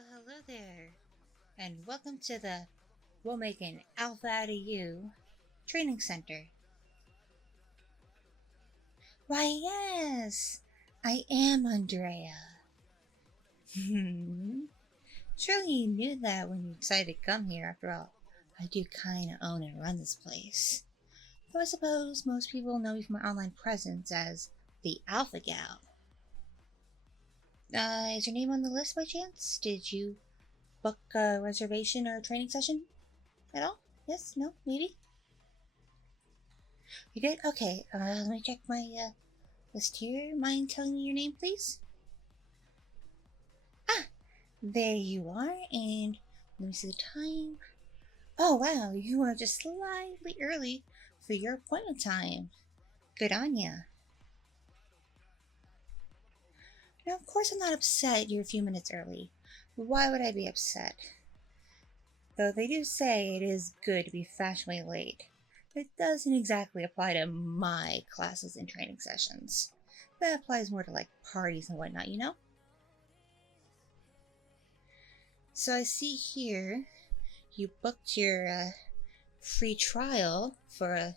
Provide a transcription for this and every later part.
Well, hello there, and welcome to the We'll Make an Alpha Out of You Training Center. Why, yes, I am Andrea. Surely you knew that when you decided to come here. After all, I do kind of own and run this place. Though I suppose most people know me from my online presence as the Alpha Gal. Is your name on the list by chance? Did you book a reservation or a training session at all? Yes? No? Maybe? You did? Okay, let me check my list here. Mind telling me your name, please? Ah, there you are, and let me see the time. Oh, wow, you are just slightly early for your appointment time. Good on ya. Now, of course, I'm not upset you're a few minutes early. Why would I be upset? Though they do say it is good to be fashionably late. It doesn't exactly apply to my classes and training sessions. That applies more to like parties and whatnot, you know? So I see here you booked your free trial for a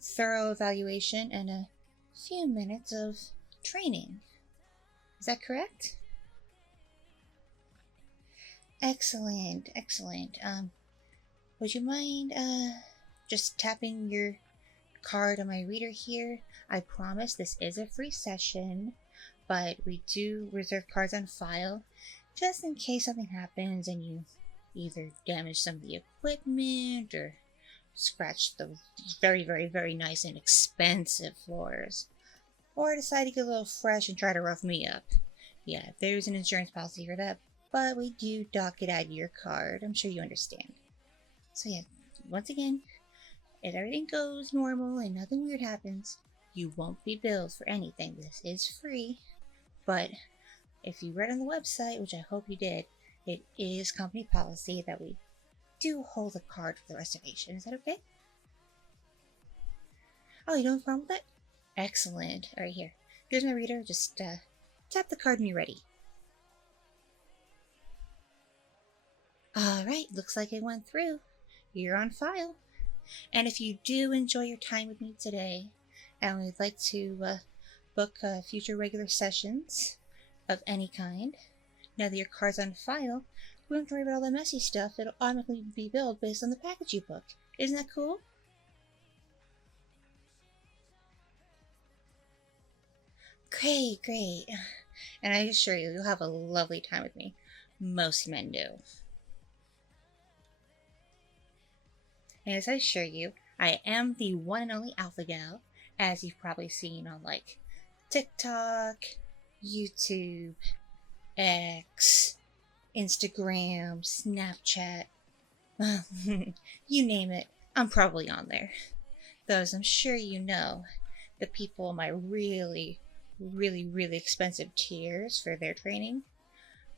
thorough evaluation and a few minutes of training. Is that correct? Excellent, excellent. Would you mind just tapping your card on my reader here? I promise this is a free session, but we do reserve cards on file just in case something happens and you either damage some of the equipment or scratch the very, very, very nice and expensive floors, or decide to get a little fresh and try to rough me up. Yeah, there's an insurance policy for that, but we do dock it out of your card. I'm sure you understand. So yeah, once again, if everything goes normal and nothing weird happens, you won't be billed for anything. This is free, but if you read on the website, which I hope you did, it is company policy that we do hold a card for the reservation. Is that okay? Oh, you don't have a problem with that? Excellent. All right, here. Here's my reader. Just tap the card when you're ready. All right, looks like it went through. You're on file. And if you do enjoy your time with me today and would like to book future regular sessions of any kind, now that your card's on file, we don't have to worry about all the messy stuff. It'll automatically be billed based on the package you booked. Isn't that cool? Great, great. And I assure you, you'll have a lovely time with me. Most men do. And as I assure you, I am the one and only Alpha Gal, as you've probably seen on like TikTok, YouTube, X, Instagram, Snapchat. You name it, I'm probably on there. Though, as I'm sure you know, the people in my really, really, really expensive tiers for their training,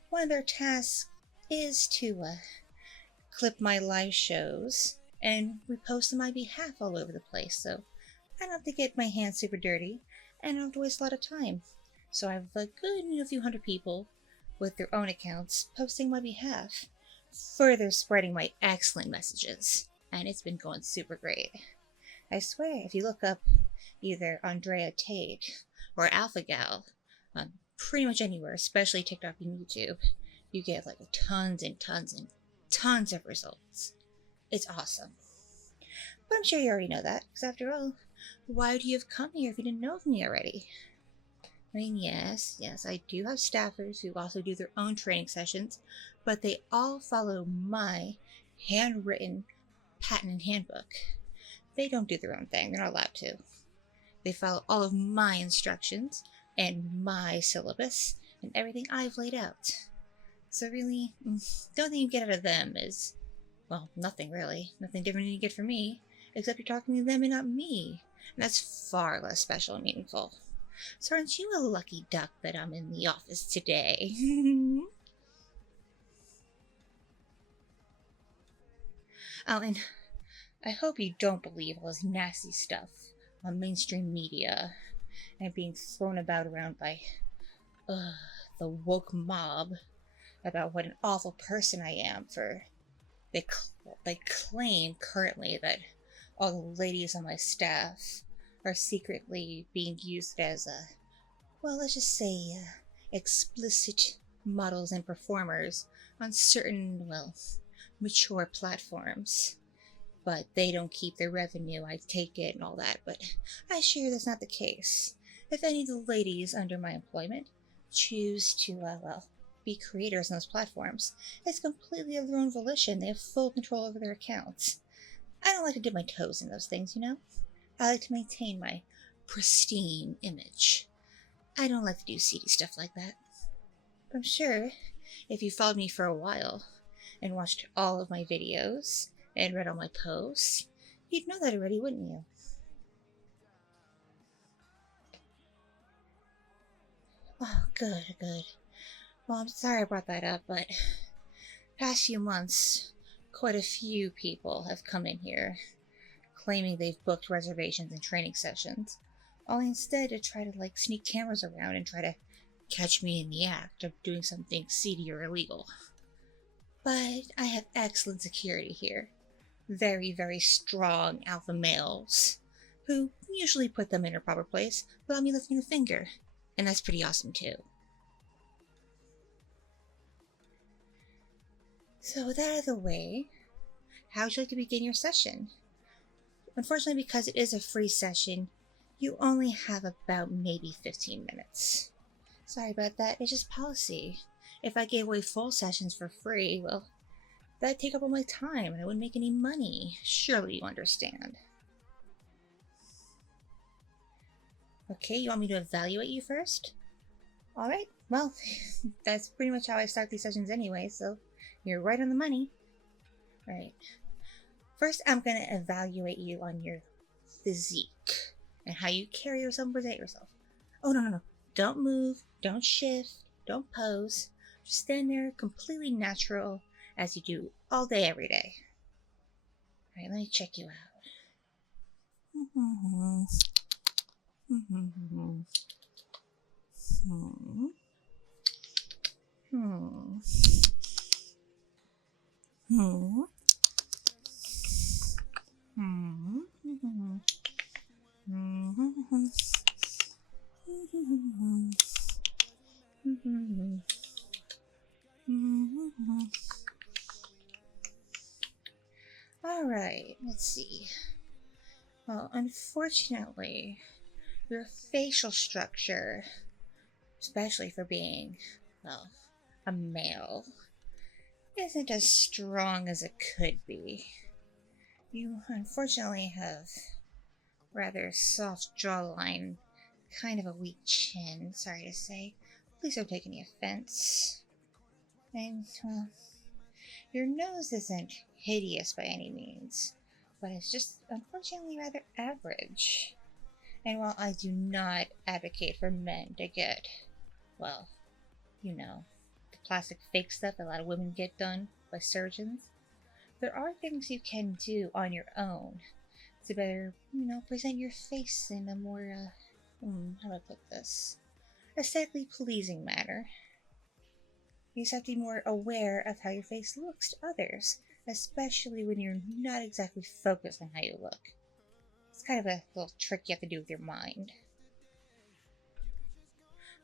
one of their tasks is to clip my live shows and repost on my behalf all over the place, so I don't have to get my hands super dirty and I don't have to waste a lot of time. So I have a good few hundred people with their own accounts posting my behalf, further spreading my excellent messages, and it's been going super great. I swear, if you look up either Andrea Tate or Alpha Gal on pretty much anywhere, especially TikTok and YouTube, you get like tons and tons and tons of results. It's awesome. But I'm sure you already know that, because after all, why would you have come here if you didn't know of me already? I mean, yes, I do have staffers who also do their own training sessions, but they all follow my handwritten patent and handbook. They don't do their own thing, they're not allowed to. They follow all of my instructions and my syllabus and everything I've laid out. So really, the only thing you get out of them is, well, nothing really. Nothing different than you get from me, except you're talking to them and not me. And that's far less special and meaningful. So aren't you a lucky duck that I'm in the office today? Oh, and I hope you don't believe all this nasty stuff on mainstream media and being thrown about around by the woke mob about what an awful person I am for they claim currently that all the ladies on my staff are secretly being used as well, let's just say explicit models and performers on certain, well, mature platforms. But they don't keep their revenue, I take it and all that, but I assure that's not the case. If any of the ladies under my employment choose to, well, be creators on those platforms, it's completely of their own volition. They have full control over their accounts. I don't like to dip my toes in those things, you know? I like to maintain my pristine image. I don't like to do seedy stuff like that. But I'm sure if you followed me for a while and watched all of my videos and read all my posts, you'd know that already, wouldn't you? Oh, good, good. Well, I'm sorry I brought that up, but past few months, quite a few people have come in here claiming they've booked reservations and training sessions, only instead to try to sneak cameras around and try to catch me in the act of doing something seedy or illegal. But I have excellent security here. Very, very strong alpha males who usually put them in their proper place without me lifting a finger, and that's pretty awesome too. So with that out of the way, how would you like to begin your session? Unfortunately, because it is a free session, you only have about maybe 15 minutes. Sorry about that, it's just policy. If I gave away full sessions for free, well, that'd take up all my time and I wouldn't make any money. Surely you understand. Okay, you want me to evaluate you first? Alright, well, that's pretty much how I start these sessions anyway, so you're right on the money. Alright. First, I'm going to evaluate you on your physique and how you carry yourself and present yourself. Oh, no. Don't move, don't shift, don't pose. Just stand there completely natural as you do all day, every day. Alright, let me check you out. Alright, let's see. Well, unfortunately, your facial structure, especially for being, well, a male, isn't as strong as it could be. You unfortunately have rather soft jawline, kind of a weak chin, sorry to say. Please don't take any offense. And, well, your nose isn't hideous by any means, but it's just unfortunately rather average. And while I do not advocate for men to get, well, you know, the plastic fake stuff that a lot of women get done by surgeons, there are things you can do on your own to better, present your face in a more, how do I put this, aesthetically pleasing manner. You just have to be more aware of how your face looks to others, especially when you're not exactly focused on how you look. It's kind of a little trick you have to do with your mind.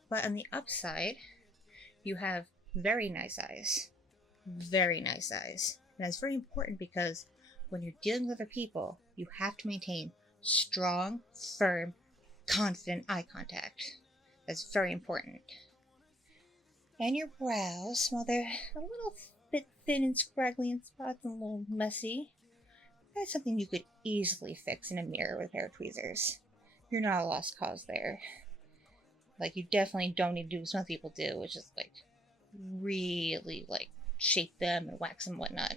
But on the upside, you have very nice eyes. Very nice eyes. And that's very important because when you're dealing with other people, you have to maintain strong, firm, confident eye contact. That's very important. And your brows, well, they're a little bit thin and scraggly in spots and a little messy. That's something you could easily fix in a mirror with a pair of tweezers. You're not a lost cause there. You definitely don't need to do what some people do, which is, really, shape them and wax them and whatnot.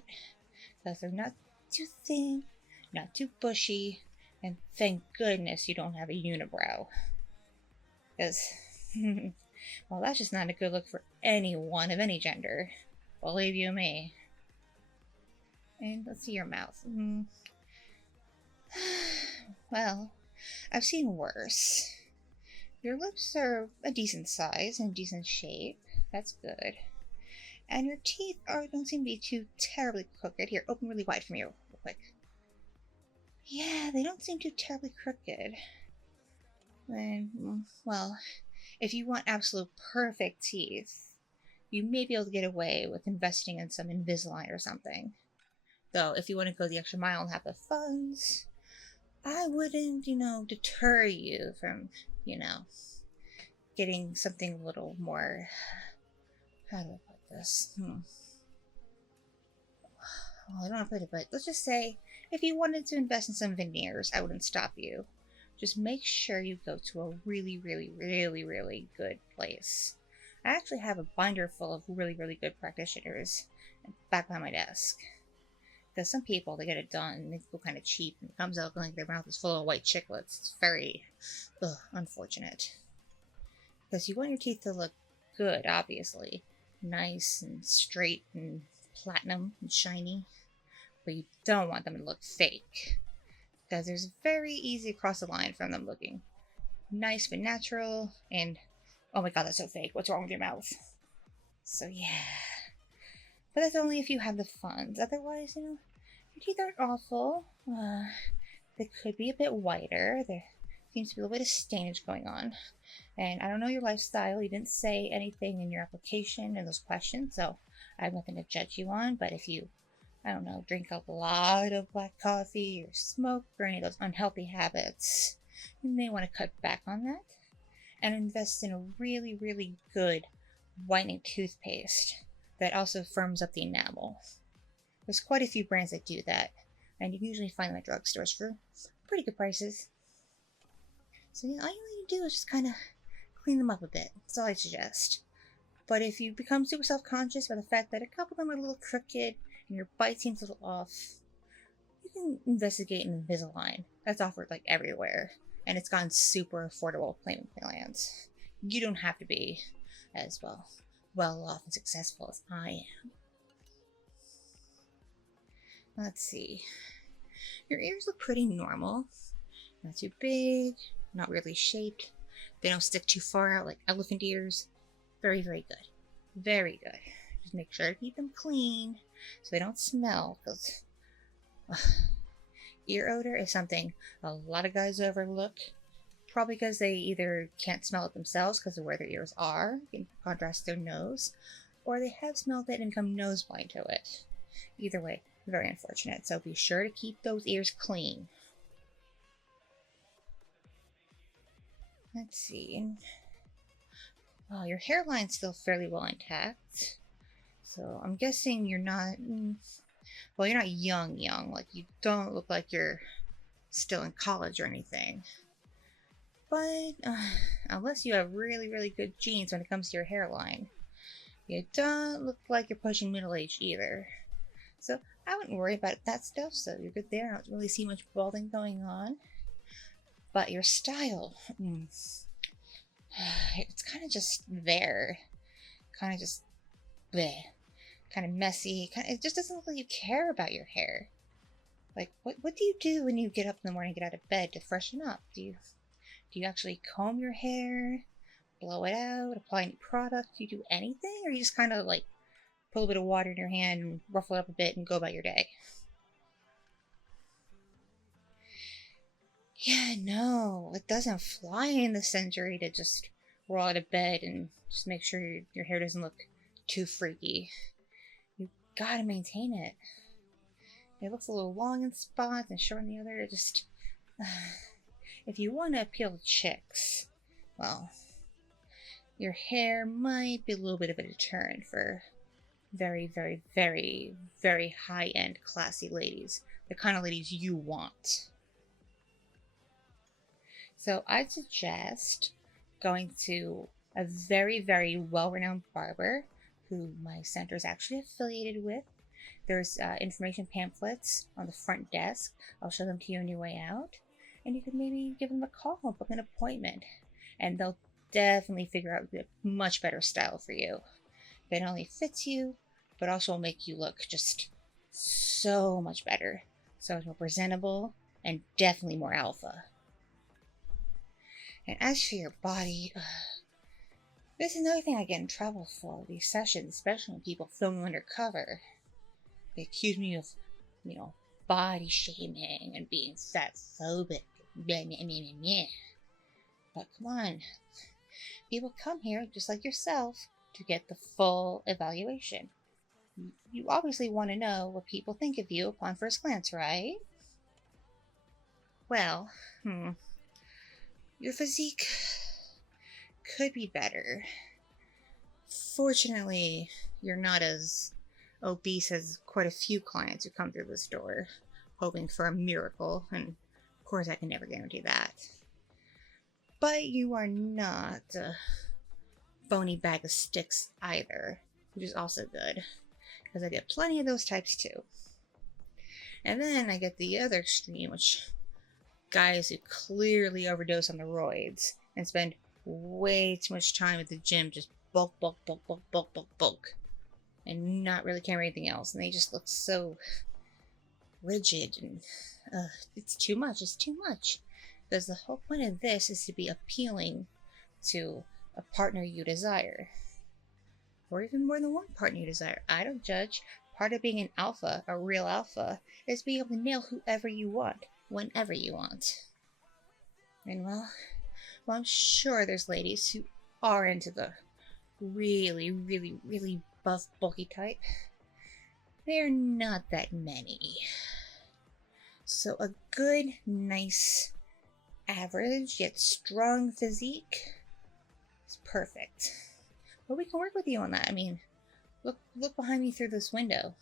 Because they're not too thin, not too bushy, and thank goodness you don't have a unibrow. Because, well, that's just not a good look for anyone of any gender. Believe you me. And let's see your mouth. Well, I've seen worse. Your lips are a decent size and decent shape. That's good. And your teeth don't seem to be too terribly crooked. Here, open really wide for me real quick. Yeah, they don't seem too terribly crooked. Then, well, if you want absolute perfect teeth, you may be able to get away with investing in some Invisalign or something. Though, if you want to go the extra mile and have the funds, I wouldn't, deter you from, getting something a little more. How do I put this? Well, I don't know how to put it, but let's just say if you wanted to invest in some veneers, I wouldn't stop you. Just make sure you go to a really, really, really, really good place. I actually have a binder full of really, really good practitioners back by my desk. Because some people, they get it done and they go kind of cheap and it comes out like their mouth is full of white chiclets. It's very unfortunate. Because you want your teeth to look good, obviously. Nice and straight and platinum and shiny. But you don't want them to look fake. Because there's very easy to cross the line from them looking nice but natural and, oh my god, that's so fake. What's wrong with your mouth? So yeah. But that's only if you have the funds. Otherwise, your teeth aren't awful. They could be a bit whiter. There seems to be a little bit of stainage going on. And I don't know your lifestyle. You didn't say anything in your application and those questions, so I have nothing to judge you on. But if you, I don't know, drink a lot of black coffee or smoke or any of those unhealthy habits, you may want to cut back on that and invest in a really, really good whitening toothpaste that also firms up the enamel. There's quite a few brands that do that, and you can usually find them at drugstores for pretty good prices. So all you need to do is just kind of clean them up a bit. That's all I suggest. But if you become super self-conscious by the fact that a couple of them are a little crooked and your bite seems a little off, you can investigate an Invisalign. That's offered like everywhere, and it's gotten super affordable payment plans. You don't have to be as well off and successful as I am. Let's see. Your ears look pretty normal. Not too big, not really shaped. They don't stick too far out like elephant ears. Very, very good. Very good. Just make sure to keep them clean so they don't smell, because ear odor is something a lot of guys overlook. Probably because they either can't smell it themselves because of where their ears are, in contrast to their nose, or they have smelled it and become nose blind to it. Either way, very unfortunate. So be sure to keep those ears clean. Let's see. Oh, your hairline's still fairly well intact. So I'm guessing you're not, well, you're not young. Like, you don't look like you're still in college or anything. But unless you have really, really good genes when it comes to your hairline, you don't look like you're pushing middle age either. So I wouldn't worry about that stuff, so you're good there. I don't really see much balding going on. But your style, it's kind of just there. Kind of just bleh. Kind of messy. It just doesn't look like you care about your hair. Like, what do you do when you get up in the morning and get out of bed to freshen up? Do you actually comb your hair, blow it out, apply any product? Do you do anything? Or you just kind of like put a little bit of water in your hand and ruffle it up a bit and go about your day? Yeah, no, it doesn't fly in this century to just roll out of bed and just make sure your hair doesn't look too freaky. You gotta maintain it. It looks a little long in spots and short in the other. Just if you want to appeal to chicks, well, your hair might be a little bit of a deterrent for very, very, very, very high-end, classy ladies. The kind of ladies you want. So I'd suggest going to a very, very well-renowned barber who my center is actually affiliated with. There's information pamphlets on the front desk. I'll show them to you on your way out. And you could maybe give them a call and book an appointment. And they'll definitely figure out a much better style for you that not only fits you, but also will make you look just so much better. So it's more presentable and definitely more alpha. And as for your body, This is another thing I get in trouble for, these sessions, especially when people film undercover. They accuse me of, you know, body shaming and being fat phobic. Blah, blah, blah, blah, blah. But come on, people come here just like yourself to get the full evaluation. You obviously want to know what people think of you upon first glance, right? Well, your physique could be better. Fortunately, you're not as obese as quite a few clients who come through this door hoping for a miracle, and of course I can never guarantee that. But you are not a bony bag of sticks either, which is also good, because I get plenty of those types too. And then I get the other extreme, which guys who clearly overdose on the roids and spend way too much time at the gym just bulk, bulk, bulk, bulk, bulk, bulk, bulk, and not really care anything else, and they just look so rigid, and it's too much. It's too much, because the whole point of this is to be appealing to a partner you desire, or even more than one partner you desire. I don't judge. Part of being an alpha, a real alpha, is being able to nail whoever you want, whenever you want. And well, I'm sure there's ladies who are into the really, really, really buff, bulky type. They're not that many. So a good, nice, average, yet strong physique is perfect. But we can work with you on that. I mean, look behind me through this window.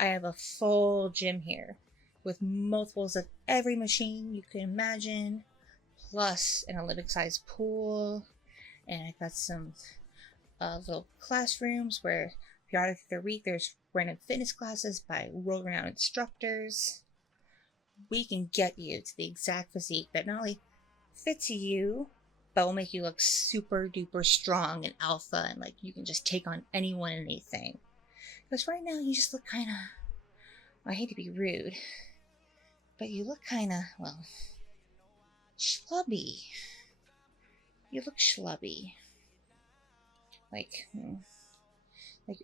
I have a full gym here with multiples of every machine you can imagine, plus an Olympic-sized pool, and I've got some little classrooms where periodically through the week there's random fitness classes by world-renowned instructors. We can get you to the exact physique that not only fits you, but will make you look super duper strong and alpha, and like you can just take on anyone and anything. Because right now you just look kind of, I hate to be rude, but you look kind of, well, schlubby. You look schlubby. Like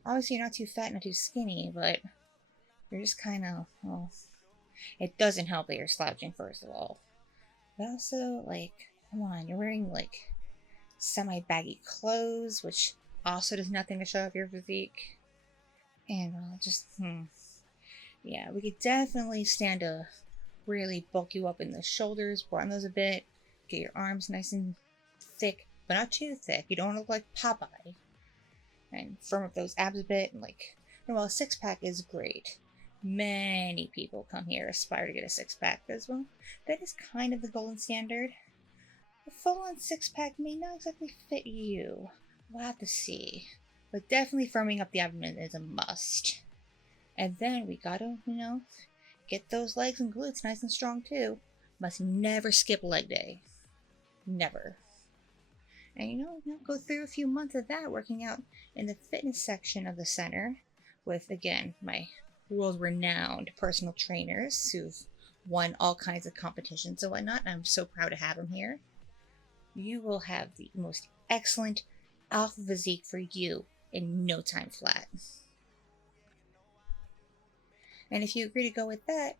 obviously you're not too fat, not too skinny, but you're just kind of, well, it doesn't help that you're slouching, first of all. But also, like, come on, you're wearing, like, semi-baggy clothes, which also does nothing to show off your physique. And, yeah, we could definitely stand to really bulk you up in the shoulders, broaden those a bit, get your arms nice and thick, but not too thick. You don't want to look like Popeye. And firm up those abs a bit, and, like, well, a six-pack is great. Many people come here aspire to get a six-pack as well. That is kind of the golden standard. A full-on six-pack may not exactly fit you. We'll have to see. But definitely firming up the abdomen is a must. And then we gotta, get those legs and glutes nice and strong too. Must never skip leg day. Never. And go through a few months of that working out in the fitness section of the center with, again, my world-renowned personal trainers who've won all kinds of competitions and whatnot, and I'm so proud to have them here. You will have the most excellent alpha physique for you in no time flat. And if you agree to go with that,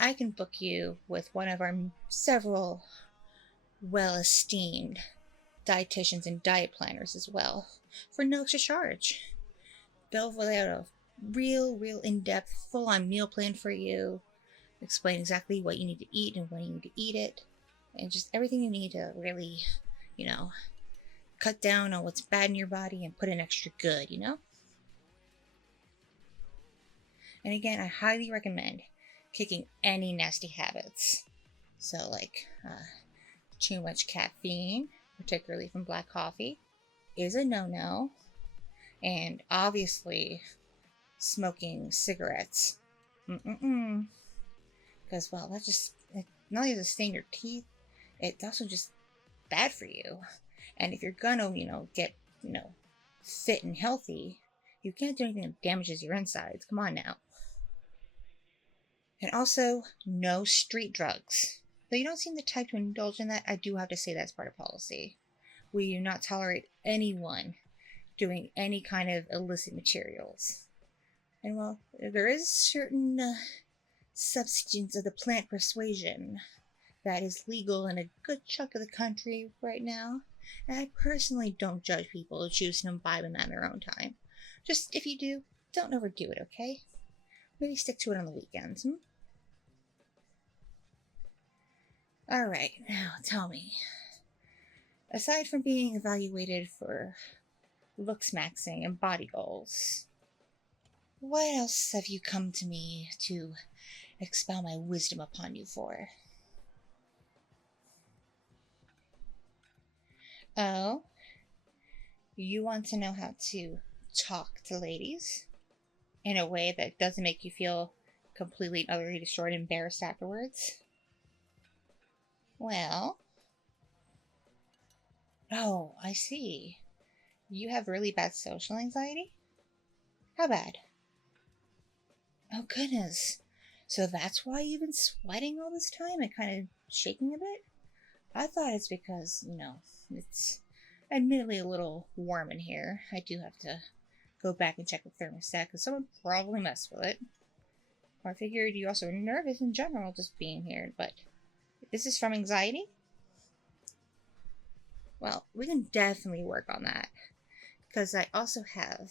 I can book you with one of our several well-esteemed dietitians and diet planners as well, for no extra charge. They'll lay out a real in-depth, full-on meal plan for you, explain exactly what you need to eat and when you need to eat it, and just everything you need to really, cut down on what's bad in your body and put in extra good, And again, I highly recommend kicking any nasty habits. So like too much caffeine, particularly from black coffee, is a no-no. And obviously smoking cigarettes. Because, well, that's just, not only does it stain your teeth, it's also just bad for you. And if you're gonna, get, fit and healthy, you can't do anything that damages your insides. Come on now. And also, no street drugs. Though you don't seem the type to indulge in that, I do have to say that's part of policy. We do not tolerate anyone doing any kind of illicit materials. And while there is certain substance of the plant persuasion that is legal in a good chunk of the country right now, and I personally don't judge people who choose to imbibe in that in their own time. Just if you do, don't overdo it, okay? Maybe stick to it on the weekends. Alright, now tell me. Aside from being evaluated for looks maxing and body goals, what else have you come to me to expound my wisdom upon you for? Oh? You want to know how to talk to ladies in a way that doesn't make you feel completely and utterly destroyed and embarrassed afterwards? Well... Oh, I see. You have really bad social anxiety? How bad? Oh, goodness. So that's why you've been sweating all this time and kind of shaking a bit? I thought it's because, it's admittedly a little warm in here. I do have to go back and check the thermostat because someone probably messed with it. Or I figured you also were nervous in general just being here, but this is from anxiety? Well, we can definitely work on that. Because I also have,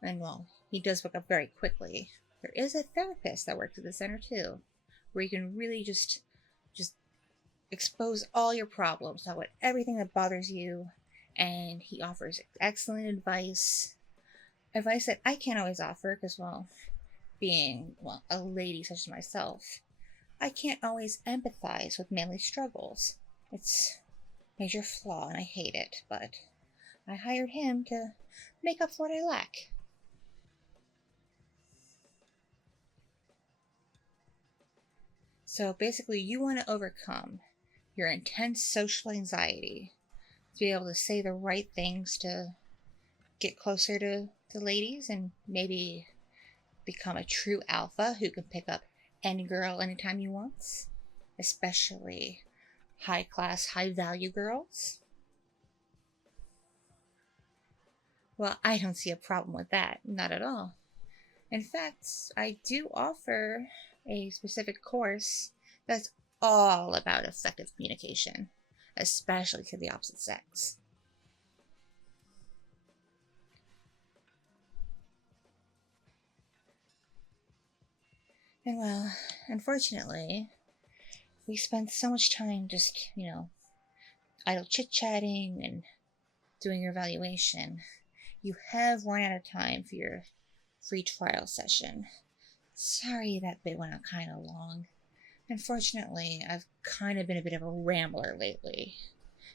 and well, he does book up very quickly. There is a therapist that works at the center too, where you can really just expose all your problems, talk about everything that bothers you, and he offers excellent advice that I can't always offer because, well, being a lady such as myself, I can't always empathize with manly struggles. It's a major flaw and I hate it, but I hired him to make up for what I lack. So basically, you want to overcome your intense social anxiety to be able to say the right things to get closer to ladies and maybe become a true alpha who can pick up any girl anytime he wants, especially high class, high value girls. Well, I don't see a problem with that, not at all. In fact, I do offer a specific course that's all about effective communication, especially to the opposite sex. And well, unfortunately, we spend so much time just, idle chit-chatting and doing your evaluation. You have run out of time for your free trial session. Sorry that bit went out kind of long. Unfortunately, I've kind of been a bit of a rambler lately.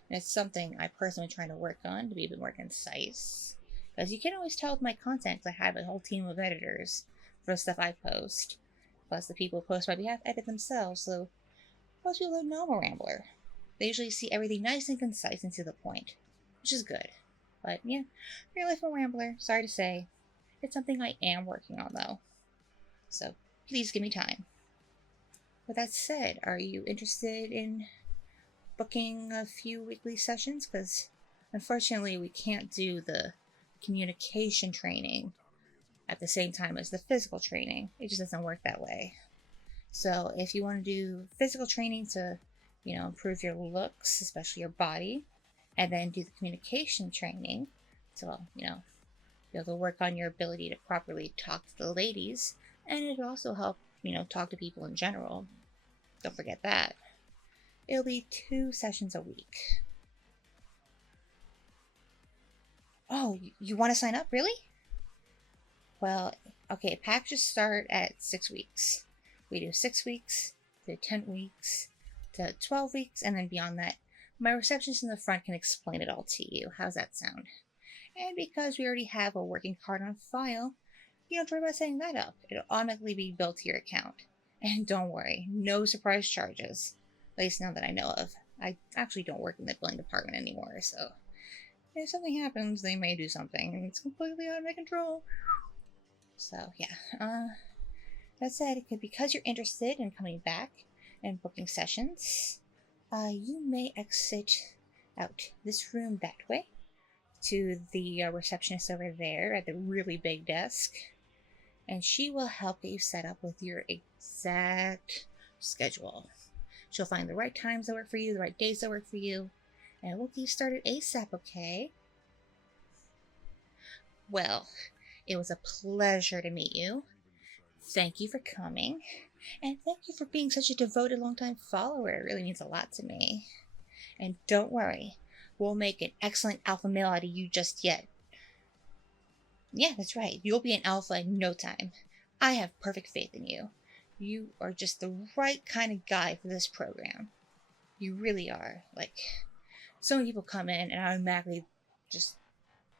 And it's something I personally trying to work on to be a bit more concise. Because you can't always tell with my content because I have a whole team of editors for the stuff I post. Plus the people who post on my behalf edit themselves, so most people don't know I'm a rambler. They usually see everything nice and concise and to the point, which is good. But yeah, real life a rambler, sorry to say. It's something I am working on though. So please give me time. With that said, are you interested in booking a few weekly sessions? Because unfortunately we can't do the communication training at the same time as the physical training. It just doesn't work that way. So if you want to do physical training to, improve your looks, especially your body, and then do the communication training to, be able to work on your ability to properly talk to the ladies, and it'll also help, talk to people in general. Don't forget that. It'll be 2 sessions a week. Oh, you want to sign up, really? Well, okay, packages start at 6 weeks. We do 6 weeks, to 10 weeks, to 12 weeks, and then beyond that, my receptionist in the front can explain it all to you. How's that sound? And because we already have a working card on file, you don't have to worry about setting that up. It'll automatically be billed to your account. And don't worry, no surprise charges. At least none that I know of. I actually don't work in the billing department anymore, so if something happens, they may do something, and it's completely out of my control. So, yeah. That said, because you're interested in coming back and booking sessions, you may exit out this room that way to the receptionist over there at the really big desk, and she will help get you set up with your exact schedule. She'll find the right times that work for you, the right days that work for you, and we'll get you started ASAP, okay? Well, it was a pleasure to meet you. Thank you for coming, and thank you for being such a devoted long-time follower. It really means a lot to me. And don't worry, we'll make an excellent alpha male out of you just yet. Yeah, that's right. You'll be an alpha in no time. I have perfect faith in you. You are just the right kind of guy for this program. You really are. Like, so many people come in and automatically just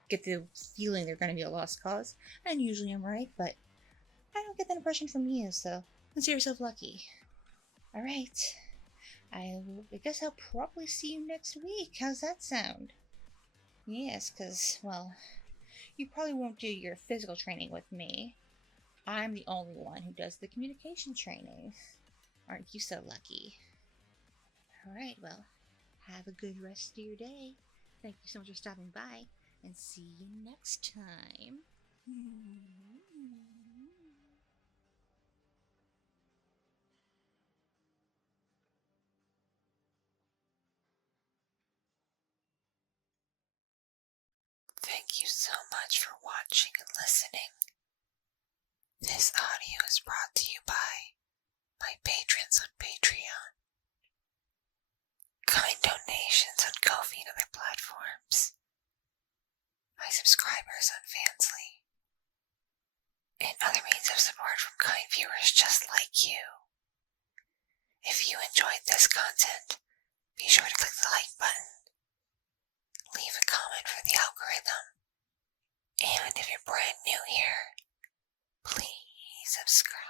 get the feeling they're going to be a lost cause. And usually I'm right, but I don't get that impression from you, so consider yourself lucky. Alright. I guess I'll probably see you next week. How's that sound? Yes, because, well, you probably won't do your physical training with me. I'm the only one who does the communication training. Aren't you so lucky? Alright, well, have a good rest of your day. Thank you so much for stopping by, and see you next time. Thank you so much for watching and listening. This audio is brought to you by my patrons on Patreon, kind donations on Ko-fi and other platforms, my subscribers on Fansly, and other means of support from kind viewers just like you. If you enjoyed this content, be sure to click the like button, leave a comment for the algorithm, and if you're brand new here, please subscribe.